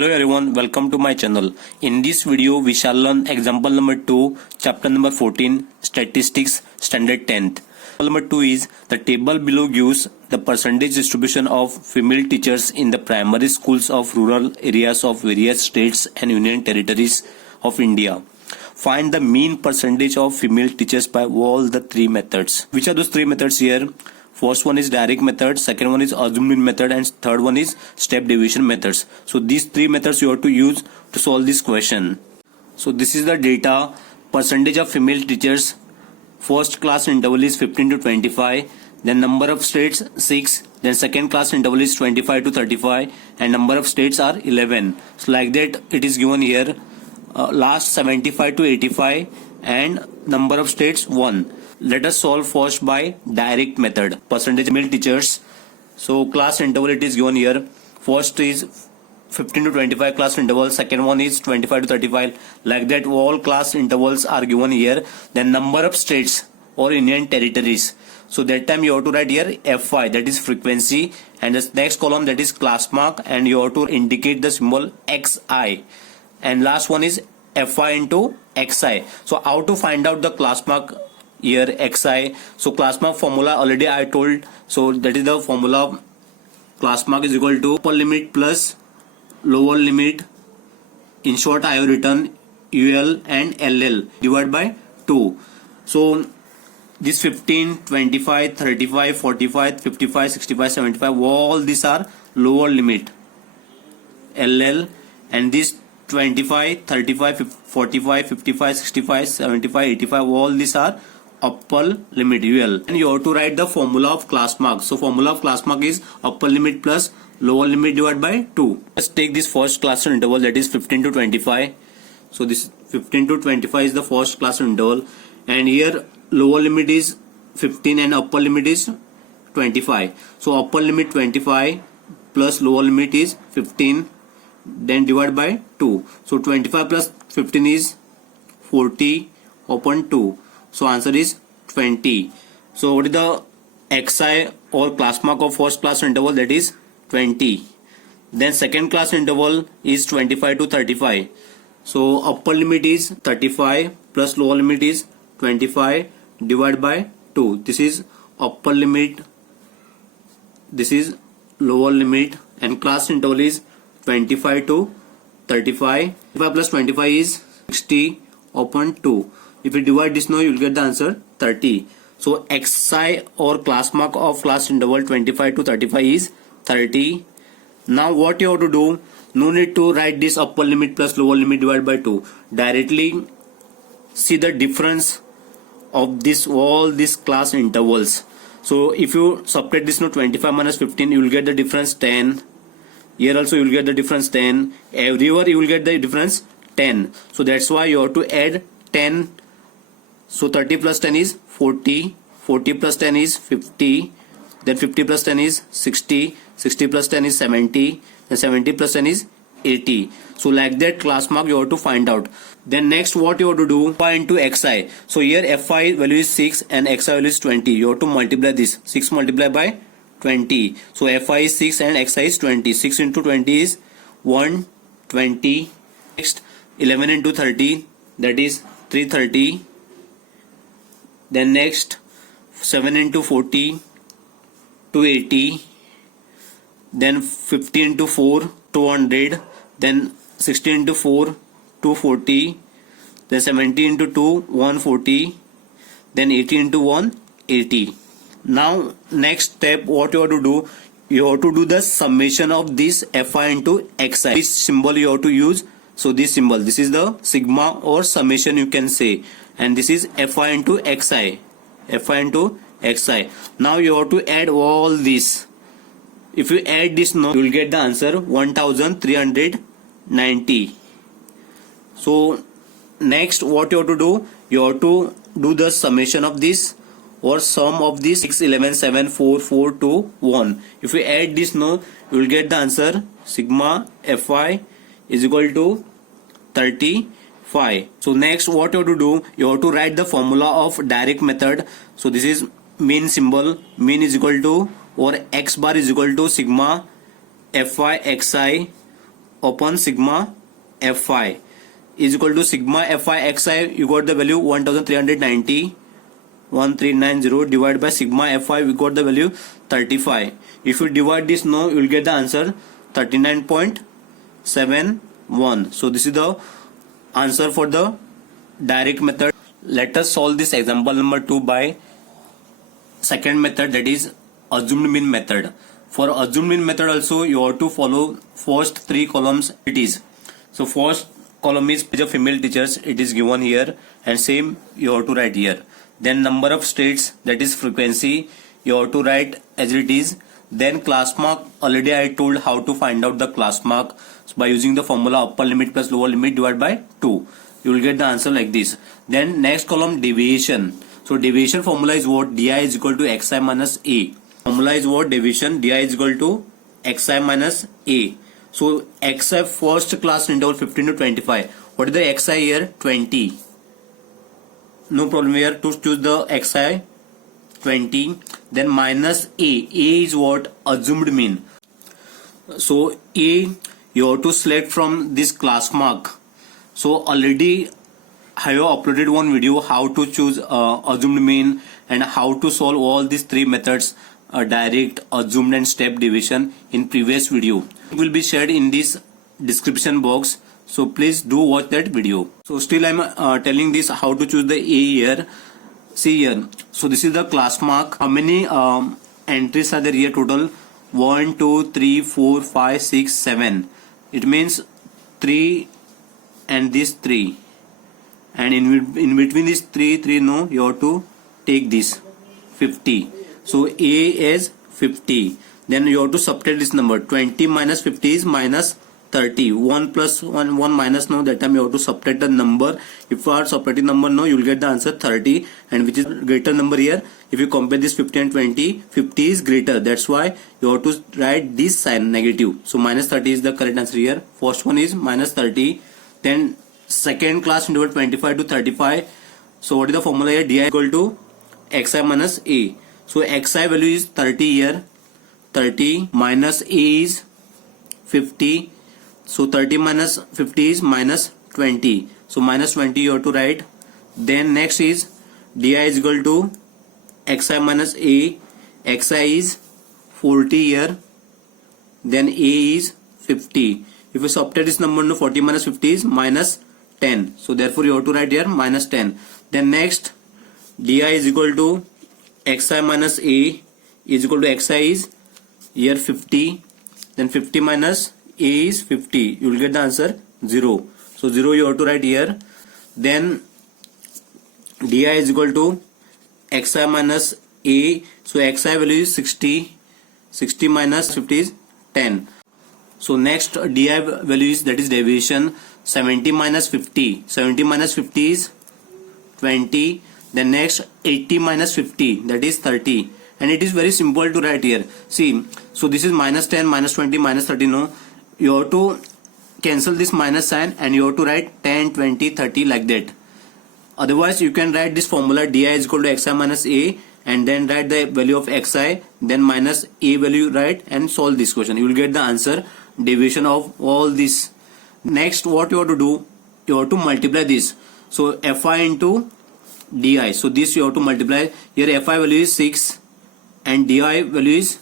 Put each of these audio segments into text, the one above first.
Hello everyone, welcome to my channel. In this video, we shall learn example number 2, chapter number 14, Statistics, Standard 10th. Example number 2 is, the table below gives the percentage distribution of female teachers in the primary schools of rural areas of various states and union territories of India. Find the mean percentage of female teachers by all the three methods. Which are those three methods here? First one is direct method, second one is assumed mean method, and third one is step deviation methods. So these three methods you have to use to solve this question. So this is the data. Percentage of female teachers. First class interval is 15 to 25. Then number of states 6. Then second class interval is 25 to 35. And number of states are 11. So like that it is given here. Last 75 to 85 and number of states 1. Let us solve first by direct method. Percentage male teachers. So class interval it is given here. First is 15 to 25 class interval. Second one is 25 to 35. Like that all class intervals are given here. Then number of states or union territories. So that time you have to write here FI, that is frequency, and the next column that is class mark, and you have to indicate the symbol XI. And last one is FI into XI. So how to find out the class mark here XI? So class mark formula already I told. So that is the formula. Class mark is equal to upper limit plus lower limit. In short I have written UL and LL divided by 2. So this 15, 25, 35, 45, 55, 65, 75 all these are lower limit LL, and this 25, 35, 45, 55, 65, 75, 85 all these are upper limit UL. And you have to write the formula of class mark. So formula of class mark is upper limit plus lower limit divided by 2. Let's take this first class interval, that is 15 to 25. So this 15 to 25 is the first class interval, and here lower limit is 15 and upper limit is 25. So upper limit 25 plus lower limit is 15, then divide by 2. So 25 plus 15 is 40 upon 2. So answer is 20. So what is the XI or class mark of first class interval? That is 20. Then second class interval is 25 to 35. So upper limit is 35 plus lower limit is 25 divided by 2. This is upper limit, this is lower limit, and class interval is 25 to 35. 25 plus 25 is 60 upon 2. If you divide this now, you will get the answer 30. So XI or class mark of class interval 25 to 35 is 30. Now what you have to do, no need to write this upper limit plus lower limit divided by 2. Directly see the difference of this all these class intervals. So if you subtract this now, 25 minus 15, you will get the difference 10. Here also you will get the difference 10. Everywhere you will get the difference 10. So that's why you have to add 10. So 30 plus 10 is 40. 40 plus 10 is 50. Then 50 plus 10 is 60. 60 plus 10 is 70. And 70 plus 10 is 80. So like that class mark you have to find out. Then next what you have to do, FI into XI. So here FI value is 6 and XI value is 20. You have to multiply this. 6 multiplied by 20. So FI is 6 and XI is 20. 6 into 20 is 120. Next 11 into 30, that is 330. Then next 7 into 40, 280. Then 50 into 4, 200. Then 60 into 4, 240. Then 70 into 2, 140. Then 80 into 1, 80. Now next step what you have to do, you have to do the summation of this FI into XI. This symbol you have to use. So this symbol, this is the sigma or summation you can say, and this is FI into XI. FI into XI. Now you have to add all this. If you add this now, you will get the answer 1390. So next what you have to do, you have to do the summation of this or sum of this 6, 11, 7, 4, 4, 2, 1. If you add this now, you will get the answer sigma FI is equal to 35. So next what you have to do, you have to write the formula of direct method. So this is mean symbol. Mean is equal to, or X bar is equal to sigma FI XI upon sigma Fi is equal to sigma Fi xi. You got the value 1390. 1390 divided by sigma Fi, we got the value 35. If you divide this now, you will get the answer 39.71. So this is the answer for the direct method. Let us solve this example number 2 by second method, that is assumed mean method. For assumed mean method also, you have to follow first 3 columns. It is, so first column is page of female teachers, it is given here, and same you have to write here. Then number of states, that is frequency, you have to write as it is. Then class mark, already I told how to find out the class mark. So by using the formula upper limit plus lower limit divided by 2, you will get the answer like this. Then next column, deviation. So deviation formula is what? Di is equal to xi minus a. Formula is what? Deviation. Di is equal to xi minus a. So xi first class interval 15 to 25. What is the xi here? 20. No problem here to choose the xi 20. Then minus a. A is what? Assumed mean. So a you have to select from this class mark. So already I have uploaded one video how to choose assumed mean and how to solve all these 3 methods, direct, assumed and step deviation, in previous video. It will be shared in this description box. So please do watch that video. So still I am telling this how to choose the A here. See here. So this is the class mark. How many entries are there here total? 1, 2, 3, 4, 5, 6, 7. It means 3 and this 3. And in between these 3, no, you have to take this 50. So A is 50. Then you have to subtract this number. 20 minus 50 is minus 30. 1 plus 1 minus, no, that time you have to subtract the number. If you are subtracting number, no, you will get the answer 30, and which is greater number here. If you compare this 50 and 20, 50 is greater. That's why you have to write this sign negative. So minus 30 is the correct answer here. First one is minus 30. Then second class interval 25 to 35. So what is the formula here? Di is equal to xi minus a. So xi value is 30 here. 30 minus a is 50. So 30 minus 50 is minus 20. So minus 20 you have to write. Then next is di is equal to xi minus a. Xi is 40 here. Then a is 50. If you subtract this number, no, 40 minus 50 is minus 10. So therefore you have to write here minus 10. Then next, di is equal to xi minus a is equal to xi is here 50. Then 50 minus a is 50. You will get the answer 0. So 0 you have to write here. Then di is equal to xi minus a. So xi value is 60. 60 minus 50 is 10. So next di value is, that is deviation, 70 minus 50. 70 minus 50 is 20. Then next 80 minus 50, that is 30. And it is very simple to write here. See, so this is minus 10, minus 20, minus 30. No, you have to cancel this minus sign and you have to write 10, 20, 30 like that. Otherwise you can write this formula di is equal to xi minus a, and then write the value of xi, then minus a value write, and solve this question. You will get the answer, deviation of all this. Next, what you have to do, you have to multiply this. So fi into di. So this you have to multiply. Here fi value is 6 and di value is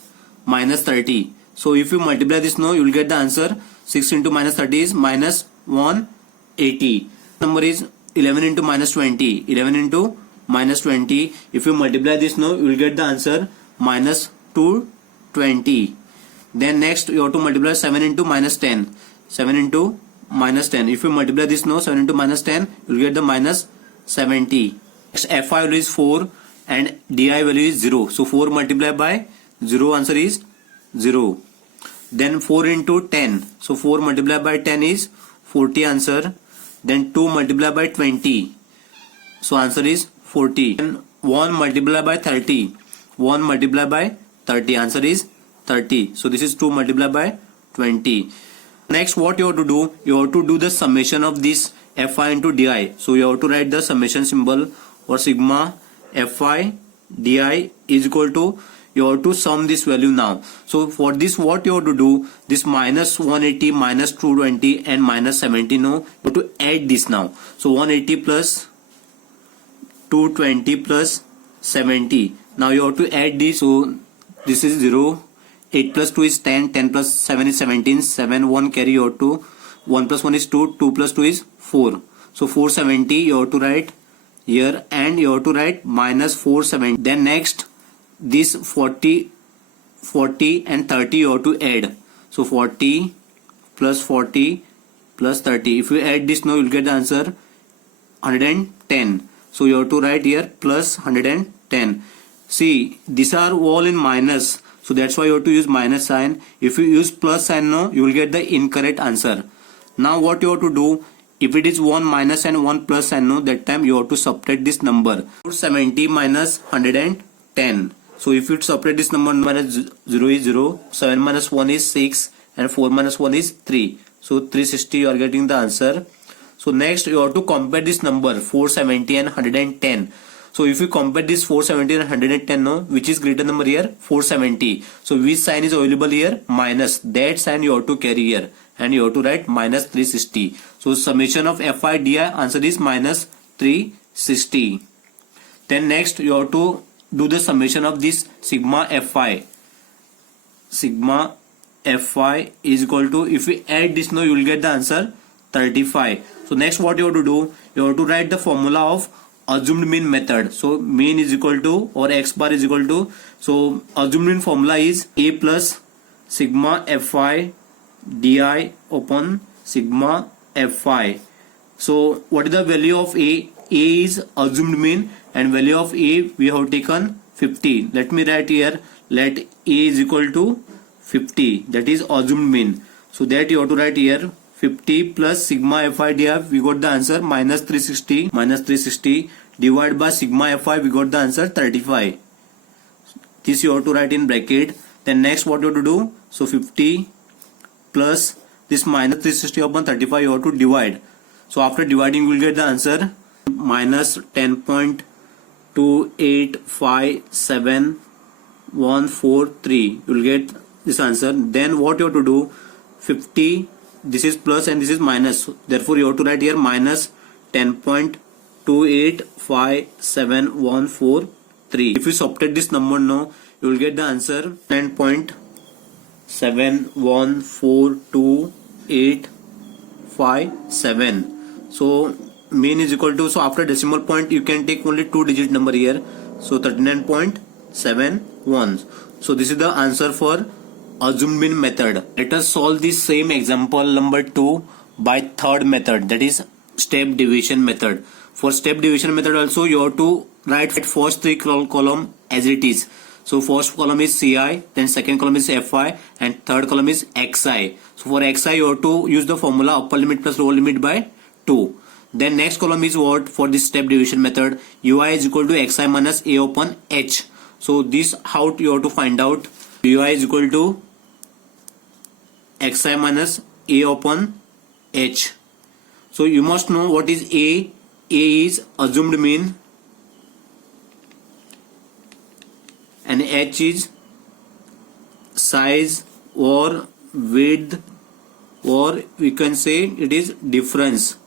minus 30. So if you multiply this now, you will get the answer. 6 into minus 30 is minus 180. Number is 11 into minus 20. 11 into minus 20. If you multiply this now, you will get the answer minus 220. Then next you have to multiply 7 into minus 10. 7 into minus 10. If you multiply this now, 7 into minus 10, you will get the minus 70. Next, fi value is 4 and di value is 0. So 4 multiplied by 0, answer is 0. Then 4 into 10. So 4 multiplied by 10 is 40, answer. Then 2 multiplied by 20. So answer is 40. Then 1 multiplied by 30. 1 multiplied by 30, answer is 30. So this is 2 multiplied by 20. Next, what you have to do? You have to do the summation of this fi into di. So you have to write the summation symbol or sigma fi di is equal to, you have to sum this value now. So for this, what you have to do, this minus 180 minus 220 and minus 70, no, you have to add this now. So 180 plus 220 plus 70, now you have to add this. So this is 0, 8 plus 2 is 10, 10 plus 7 is 17, 7 1 carry you have to, 1 plus 1 is 2, 2 plus 2 is 4. So 470 you have to write here, and you have to write minus 470. Then next, this 40 and 30 you have to add. So 40 plus 40 plus 30, if you add this now, you will get the answer 110. So you have to write here plus 110. See, these are all in minus, so that's why you have to use minus sign. If you use plus sign now, you will get the incorrect answer. Now what you have to do, if it is 1 minus and 1 plus sign no, that time you have to subtract this number. 70 minus 110. So if you subtract this number, minus 0 is 0, 7 minus 1 is 6, and 4 minus 1 is 3. So 360 you are getting the answer. So next you have to compare this number 470 and 110. So if you compare this 470 and 110 no, which is greater number here? 470. So which sign is available here? Minus. That sign you have to carry here, and you have to write minus 360. So summation of Fi di answer is minus 360. Then next you have to do the summation of this sigma Fi. Sigma Fi is equal to, if you add this now, you will get the answer 35. So next what you have to do, you have to write the formula of assumed mean method. So mean is equal to, or x bar is equal to, so assumed mean formula is a plus sigma Fi di upon sigma Fi. So what is the value of a? A is assumed mean, and value of a we have taken 50. Let me write here, let a is equal to 50, that is assumed mean. So that you have to write here 50 plus sigma Fi di, we got the answer minus 360. Minus 360 divided by sigma Fi, we got the answer 35. This you have to write in bracket. Then next what you have to do, so 50 plus this minus 360 upon 35 you have to divide. So after dividing you will get the answer minus 10.2857143. You will get this answer. Then what you have to do, 50, this is plus and this is minus, therefore you have to write here minus 10.2857143. If you subtract this number now, you will get the answer 10.714285. So mean is equal to, so after decimal point you can take only 2-digit number here, so 39.71. So this is the answer for assumed mean method. Let us solve this same example number 2 by third method, that is step division method. For step division method also you have to write first 3 column as it is. So first column is Ci, then second column is Fi, and third column is Xi. So for Xi you have to use the formula upper limit plus lower limit by 2. Then next column is what? For this step division method, Ui is equal to Xi minus A upon H. So this how you have to find out. Ui is equal to Xi minus A upon H. So you must know what is A. A is assumed mean, and H is size or width, or we can say it is difference.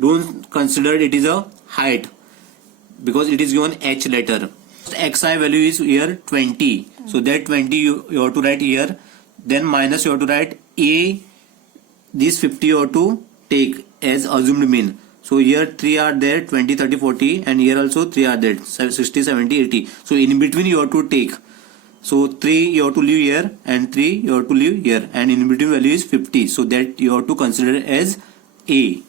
Don't consider it is a height because it is given H letter. Xi value is here 20, so that 20 you have to write here. Then minus you have to write A, this 50 you have to take as assumed mean. So here 3 are there, 20, 30, 40, and here also 3 are there, 60, 70, 80. So in between you have to take. So 3 you have to leave here, and 3 you have to leave here, and in between value is 50. So that you have to consider as A,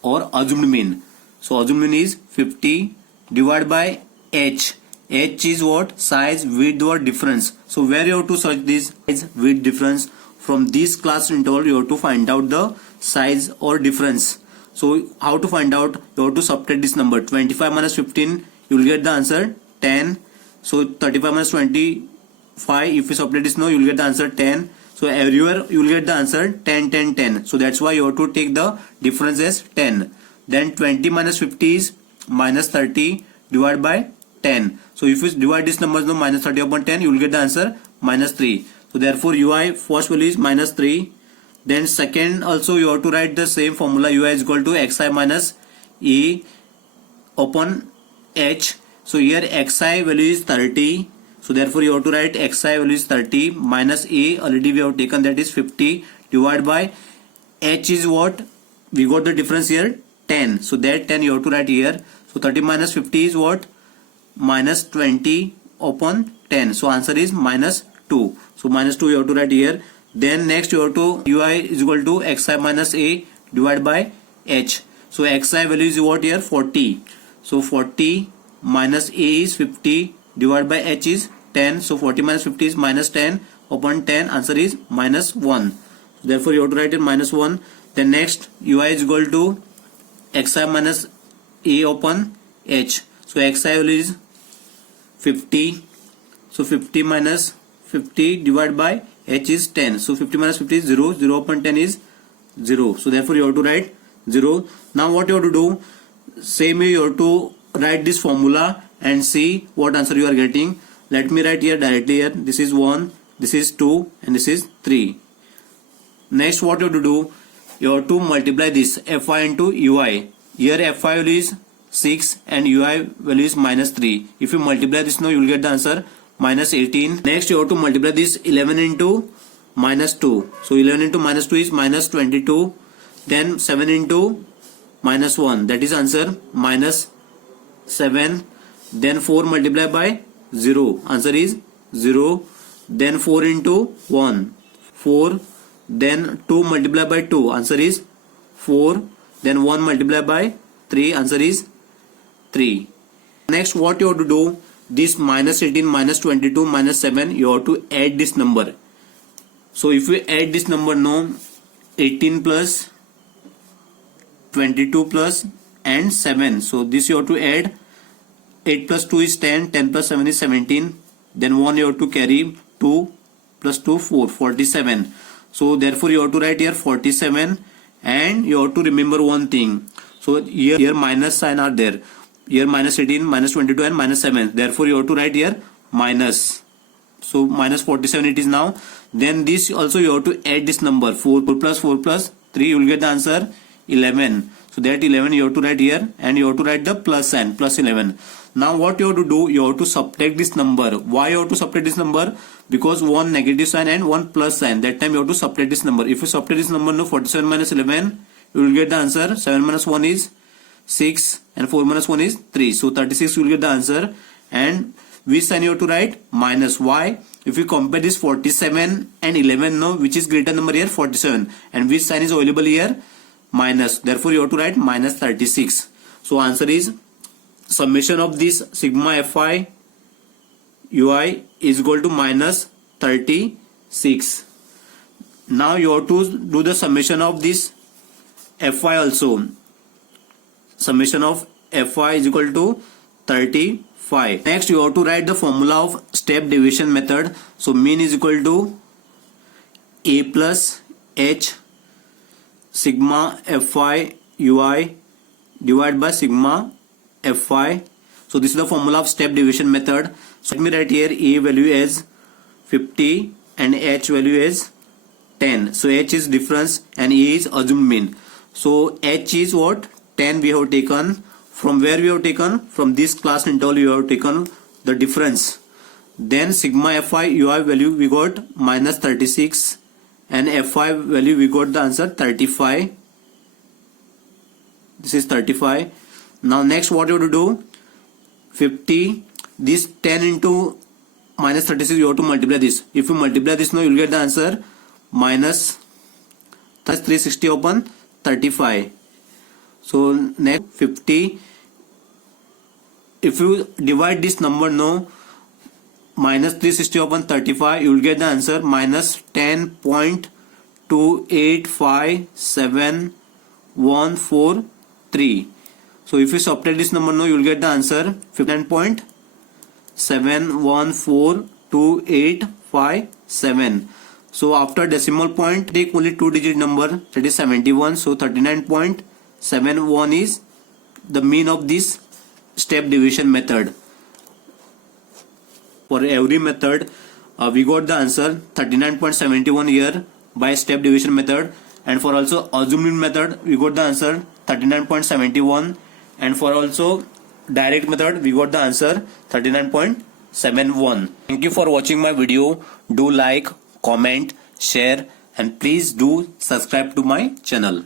or assumed mean. So assumed mean is 50 divided by H. H is what? Size, width, or difference. So where you have to search this size, width, difference? From this class interval you have to find out the size or difference. So how to find out? You have to subtract this number. 25 minus 15, you will get the answer 10. So 35 minus 25, if you subtract this now, you will get the answer 10. So everywhere you will get the answer 10, 10, 10. So that's why you have to take the difference as 10. Then 20 minus 50 is minus 30 divided by 10. So if you divide this numbers now, minus 30 upon 10, you will get the answer minus 3. So therefore ui first value is minus 3. Then second also you have to write the same formula, ui is equal to xi minus e upon h. So here xi value is 30. So therefore you have to write xi value is 30 minus a already we have taken, that is 50, divided by h is what? We got the difference here 10. So that 10 you have to write here. So 30 minus 50 is what? Minus 20 upon 10. So answer is minus 2. So minus 2 you have to write here. Then next you have to ui is equal to xi minus a divided by h. So xi value is what here? 40. So 40 minus a is 50 divided by h is 10. So 40 minus 50 is minus 10 upon 10. Answer is minus 1. Therefore you have to write it minus 1. Then next ui is equal to xi minus a upon h. So xi value is 50. So 50 minus 50 divided by h is 10. So 50 minus 50 is 0. 0 upon 10 is 0. So therefore you have to write 0. Now what you have to do? Same way you have to write this formula and see what answer you are getting. Let me write here directly here. This is 1, this is 2 and this is 3. Next what you have to do? You have to multiply this fi into ui. Here fi value is 6 and ui value is minus 3. If you multiply this now you will get the answer minus 18. Next you have to multiply this 11 into minus 2. So 11 into minus 2 is minus 22. Then 7 into minus 1, that is answer minus 7. Then 4 multiplied by 0, answer is 0. Then 4 into 1, 4. Then 2 multiplied by 2, answer is 4. Then 1 multiplied by 3, answer is 3. Next what you have to do? This minus 18, minus 22, minus 7, you have to add this number. So if you add this number now, 18 plus 22 plus and 7. So this you have to add. 8 plus 2 is 10, 10 plus 7 is 17. Then 1 you have to carry, 2 plus 2, 4, 47. So therefore you have to write here 47 and you have to remember one thing. So here minus sign are there. Here minus 18, minus 22 and minus 7. Therefore you have to write here minus. So minus 47 it is now. Then this also you have to add this number 4 plus 4 plus 3, you will get the answer 11. So that 11 you have to write here and you have to write the plus sign, plus 11. Now what you have to do? You have to subtract this number. Why you have to subtract this number? Because one negative sign and one plus sign. That time you have to subtract this number. If you subtract this number now, 47 minus 11, you will get the answer. 7 minus 1 is 6 and 4 minus 1 is 3. So 36 you will get the answer. And which sign you have to write? Minus. Why? If you compare this 47 and 11 now, which is greater number here? 47. And which sign is available here? Minus. Therefore you have to write minus 36. So answer is summation of this sigma fi ui is equal to minus 36. Now you have to do the summation of this fi also. Summation of fi is equal to 35. Next you have to write the formula of step deviation method. So mean is equal to a plus h sigma fi ui divided by sigma fi. So this is the formula of step deviation method. So let me write here a value as 50 and h value as 10. So h is difference and a is assumed mean. So h is what? 10 we have taken. From where we have taken? From this class interval you have taken the difference. Then sigma fi ui value we got minus 36 and fi value we got the answer 35. This is 35. Now next what you have to do? 50. This 10 into minus 36 you have to multiply this. If you multiply this now you will get the answer minus 360 upon 35. So next 50. If you divide this number now, minus 360 upon 35, you will get the answer minus 10.28574143. So if you subtract this number now, you will get the answer 59.714285.7. So after decimal point, take only 2-digit number, that is 71. So 39.71 is the mean of this step division method. For every method, we got the answer 39.71 here by step division method, and for also assumed method we got the answer 39.71, and for also direct method we got the answer 39.71. Thank you for watching my video. Do like, comment, share, and please do subscribe to my channel.